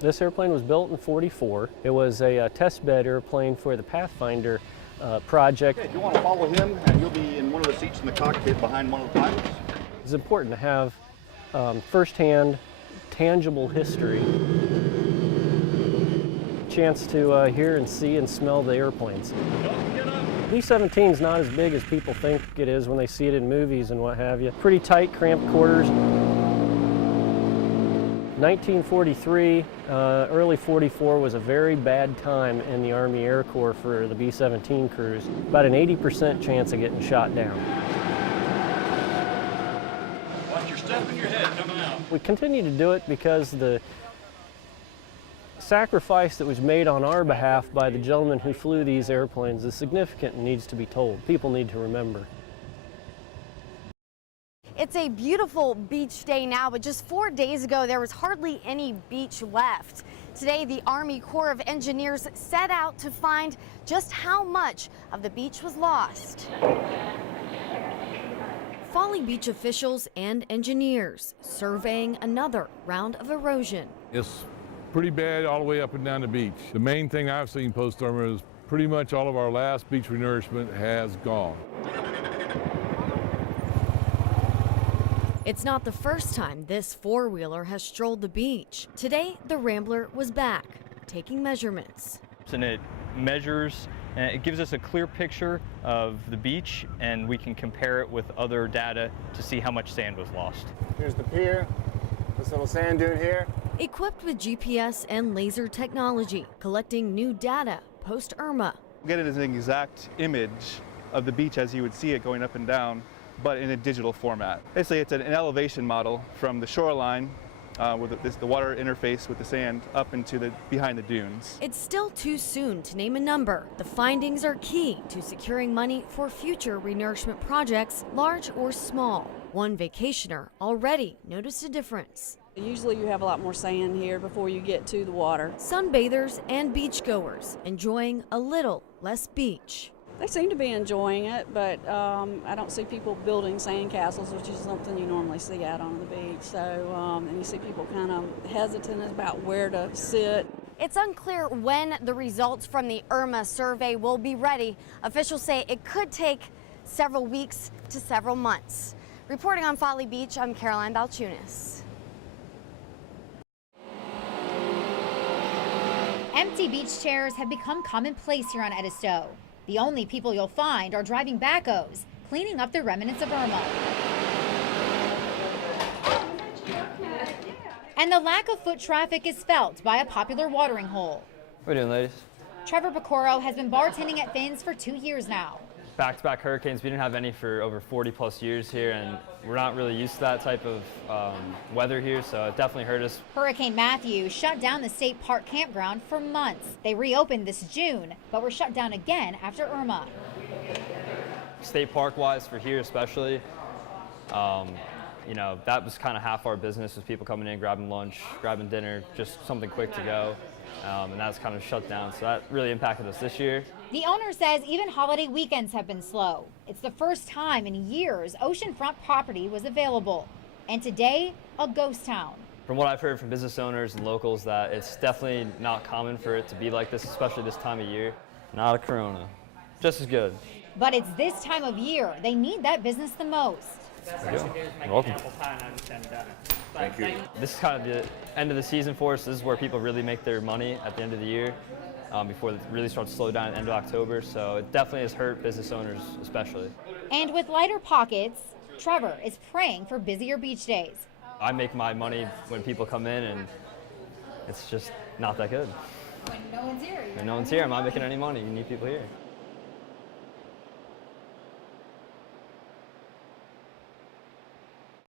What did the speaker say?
This airplane was built in '44. It was a test bed airplane for the Pathfinder project. Okay, if you want to follow him, and you'll be in one of the seats in the cockpit behind one of the pilots. It's important to have firsthand, tangible history. Chance to hear and see and smell the airplanes. B-17 is not as big as people think it is when they see it in movies and what have you. Pretty tight, cramped quarters. 1943, early 44 was a very bad time in the Army Air Corps for the B-17 crews. About an 80% chance of getting shot down. Watch your step and your head coming out. We continue to do it because the sacrifice that was made on our behalf by the gentleman who flew these airplanes is significant and needs to be told. People need to remember. It's a beautiful beach day now, but just 4 days ago there was hardly any beach left. Today the Army Corps of Engineers set out to find just how much of the beach was lost. Folly Beach officials and engineers surveying another round of erosion. It's pretty bad all the way up and down the beach. The main thing I've seen post-Irma is pretty much all of our last beach renourishment has gone. It's not the first time this four-wheeler has strolled the beach. Today, the Rambler was back, taking measurements. And it measures, and it gives us a clear picture of the beach, and we can compare it with other data to see how much sand was lost. Here's the pier, this little sand dune here. Equipped with GPS and laser technology, collecting new data post-Irma. Get it as an exact image of the beach as you would see it going up and down, but in a digital format. Basically, it's an elevation model from the shoreline with the water interface with the sand up into behind the dunes. It's still too soon to name a number. The findings are key to securing money for future renourishment projects, large or small. One vacationer already noticed a difference. Usually you have a lot more sand here before you get to the water. Sunbathers and beachgoers enjoying a little less beach. They seem to be enjoying it, but I don't see people building sand castles, which is something you normally see out on the beach. So, and you see people kind of hesitant about where to sit. It's unclear when the results from the Irma survey will be ready. Officials say it could take several weeks to several months. Reporting on Folly Beach, I'm Caroline Balchunas. Empty beach chairs have become commonplace here on Edisto. The only people you'll find are driving backhoes, cleaning up the remnants of Irma. And the lack of foot traffic is felt by a popular watering hole. What are you doing, ladies? Trevor Picoro has been bartending at Finn's for 2 years now. Back-to-back hurricanes, we didn't have any for over 40 plus years here, and we're not really used to that type of weather here, so it definitely hurt us. Hurricane Matthew shut down the state park campground for months. They reopened this June, but were shut down again after Irma. State park-wise, for here especially, you know, that was kind of half our business, was people coming in, grabbing lunch, grabbing dinner, just something quick to go. And that's kind of shut down, so that really impacted us this year. The owner says even holiday weekends have been slow. It's the first time in years oceanfront property was available. And today, a ghost town. From what I've heard from business owners and locals, that it's definitely not common for it to be like this, especially this time of year. Not a corona. Just as good. But it's this time of year they need that business the most. You're welcome. Thank you. This is kind of the end of the season for us. This is where people really make their money at the end of the year, before it really starts to slow down at the end of October. So it definitely has hurt business owners especially. And with lighter pockets, Trevor is praying for busier beach days. I make my money when people come in, and it's just not that good. When no one's here. When no one's here, I'm not making any money. You need people here.